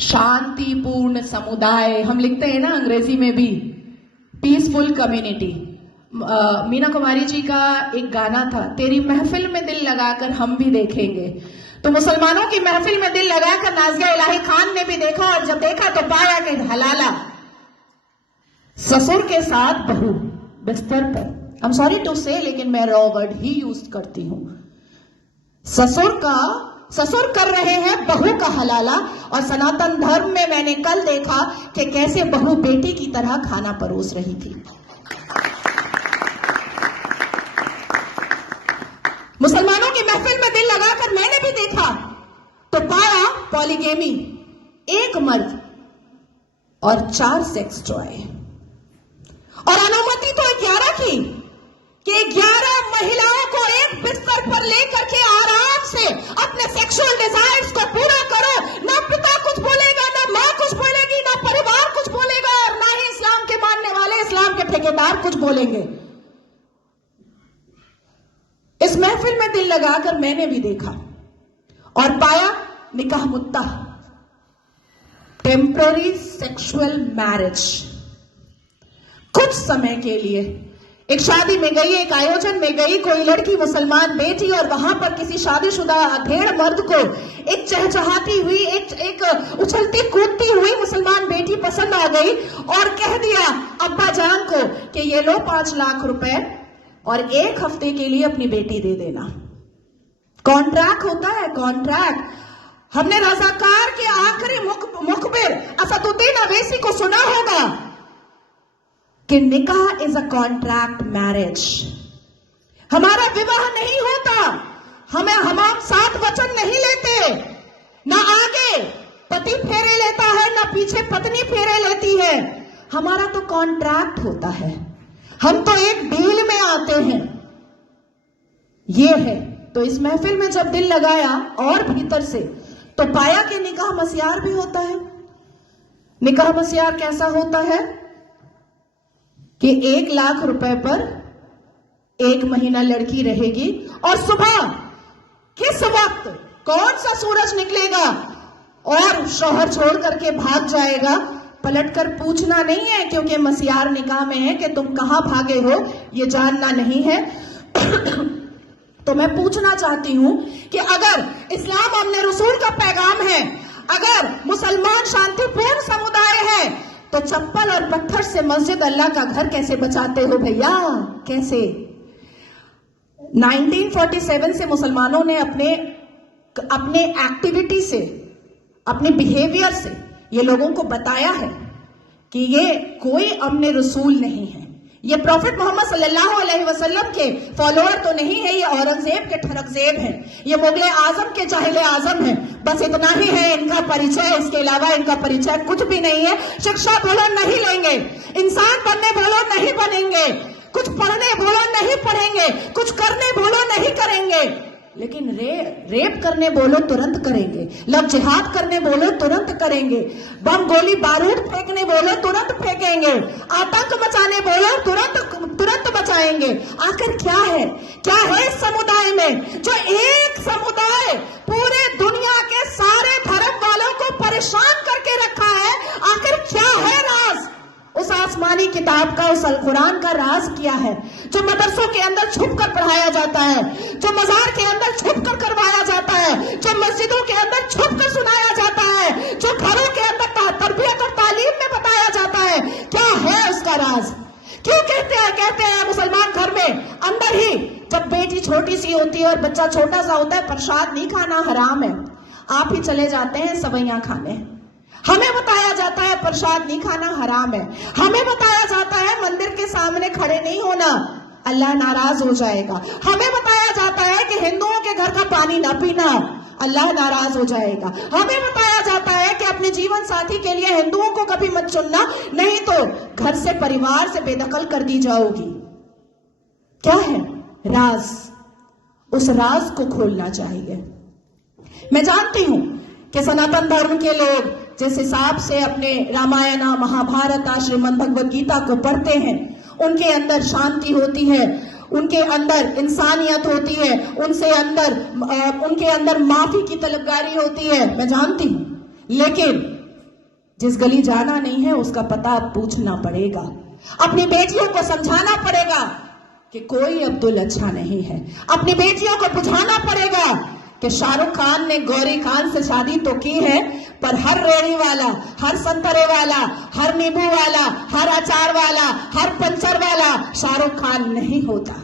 शांतिपूर्ण समुदाय हम लिखते हैं ना अंग्रेजी में भी, पीसफुल कम्युनिटी। मीना कुमारी जी का एक गाना था, तेरी महफिल में दिल लगाकर हम भी देखेंगे। तो मुसलमानों की महफिल में दिल लगाकर नाज़िया इलाही खान ने भी देखा, और जब देखा तो पाया कि हलाला ससुर के साथ बहू बिस्तर पर, आई एम सॉरी टू से, लेकिन मैं रॉ वर्ड ही यूज करती हूं। ससुर कर रहे हैं बहू का हलाला। और सनातन धर्म में मैंने कल देखा कि कैसे बहू बेटी की तरह खाना परोस रही थी। मुसलमानों की महफिल में दिल लगाकर मैंने भी देखा तो पाया पॉलीगेमी, एक मर्द और 4 सेक्स टॉय। और अनुमति तो 11 की, कि 11 महिलाओं को एक बिस्तर पर लेकर के आराम से अपने सेक्सुअल डिजायर्स को पूरा करो। ना पिता कुछ बोलेगा, ना मां कुछ बोलेगी, ना परिवार कुछ बोलेगा, और ना ही इस्लाम के मानने वाले, इस्लाम के ठेकेदार कुछ बोलेंगे। इस महफिल में दिल लगाकर मैंने भी देखा और पाया निकाह मुत्ता, टेम्पररी सेक्सुअल मैरिज। कुछ समय के लिए एक शादी में गई, एक आयोजन में गई, कोई लड़की मुसलमान बेटी, और वहां पर किसी शादीशुदा अधेड़ मर्द को एक चहचहाती हुई, एक उछलती कूदती हुई मुसलमान बेटी पसंद आ गई, और कह दिया अब्बा जान को कि ये लो 5 लाख रुपए और 1 हफ्ते के लिए अपनी बेटी दे देना। कॉन्ट्रैक्ट होता है, कॉन्ट्रैक्ट। हमने रज़ाकार के आखिरी मुखबिर असदुद्दीन अवैसी को सुना होगा कि निकाह इज अ कॉन्ट्रैक्ट मैरिज। हमारा विवाह नहीं होता, हम 7 वचन नहीं लेते, ना आगे पति फेरे लेता है, ना पीछे पत्नी फेरे लेती है। हमारा तो कॉन्ट्रैक्ट होता है, हम तो एक डील में आते हैं। ये है। तो इस महफिल में जब दिल लगाया और भीतर से, तो पाया कि निकाह मस्यार भी होता है। निकाह मस्यार कैसा होता है कि 1 लाख रुपए पर 1 महीना लड़की रहेगी, और सुबह किस वक्त कौन सा सूरज निकलेगा और शौहर छोड़ करके भाग जाएगा, पलटकर पूछना नहीं है, क्योंकि मस्यार निकाह में है कि तुम कहां भागे हो ये जानना नहीं है। तो मैं पूछना चाहती हूं कि अगर इस्लाम अपने रसूल का पैगाम है, अगर मुसलमान शांतिपूर्ण समुदाय है, तो चप्पल और पत्थर से मस्जिद अल्लाह का घर कैसे बचाते हो भैया? कैसे? 1947 से मुसलमानों ने अपने एक्टिविटी से, अपने बिहेवियर से ये लोगों को बताया है कि ये कोई अम्न रसूल नहीं है, ये प्रॉफिट मोहम्मद सल्लल्लाहु अलैहि वसल्लम के फॉलोअर तो नहीं है, ये औरंगजेब के ठरकजेब हैं, ये मुगले आजम के जाहिले आजम हैं। बस इतना ही है इनका परिचय, इसके अलावा इनका परिचय कुछ भी नहीं है। शिक्षा बोलो नहीं लेंगे, इंसान बनने बोलो नहीं बनेंगे, कुछ पढ़ने बोलो नहीं पढ़ेंगे, कुछ करने बोलो नहीं करेंगे, लेकिन रेप करने बोलो तुरंत करेंगे, लव जिहाद करने बोलो तुरंत करेंगे, बम गोली बारूद फेंकने बोलो तुरंत फेंकेंगे, आतंक मचाने बोलो तुरंत मचाएंगे। आखिर क्या है इस समुदाय में, जो एक समुदाय पूरे दुनिया के सारे धर्म वालों को परेशान करके रखा है? आखिर क्या है राज उस आसमानी किताब का, उस अल कुरान का राज क्या है, जो मदरसों के अंदर छुप कर पढ़ाया जाता है, जो मजार के अंदर छुप कर करवाया जाता है, जो मस्जिदों के अंदर छुप कर सुनाया जाता है, जो घरों के अंदर तरबियत और तालीम में बताया जाता है? क्या है उसका राज? क्यों कहते हैं मुसलमान घर में अंदर ही, जब बेटी छोटी सी होती है और बच्चा छोटा सा होता है, प्रसाद नहीं खाना हराम है, आप ही चले जाते हैं सवैयां खाने। हमें बताया जाता है प्रसाद नहीं खाना हराम है, हमें बताया जाता है मंदिर के सामने खड़े नहीं होना, अल्लाह नाराज हो जाएगा, हमें बताया जाता है कि हिंदुओं के घर का पानी ना पीना, अल्लाह नाराज हो जाएगा, हमें बताया जाता है कि अपने जीवन साथी के लिए हिंदुओं को कभी मत चुनना, नहीं तो घर से, परिवार से बेदखल कर दी जाओगी। क्या है राज? उस राज को खोलना चाहिए। मैं जानती हूं कि सनातन धर्म के लोग जिस हिसाब से अपने रामायण, महाभारत, श्रीमद् भगवद गीता को पढ़ते हैं, उनके अंदर शांति होती है, उनके अंदर इंसानियत होती है, उनके अंदर माफी की तलबगारी होती है, मैं जानती हूं। लेकिन जिस गली जाना नहीं है उसका पता अब पूछना पड़ेगा। अपनी बेटियों को समझाना पड़ेगा कि कोई अब्दुल अच्छा नहीं है। अपनी बेटियों को बुझाना पड़ेगा कि शाहरुख खान ने गौरी खान से शादी तो की है, पर हर रेड़ी वाला, हर संतरे वाला, हर नींबू वाला, हर अचार वाला, हर पंचर वाला शाहरुख खान नहीं होता।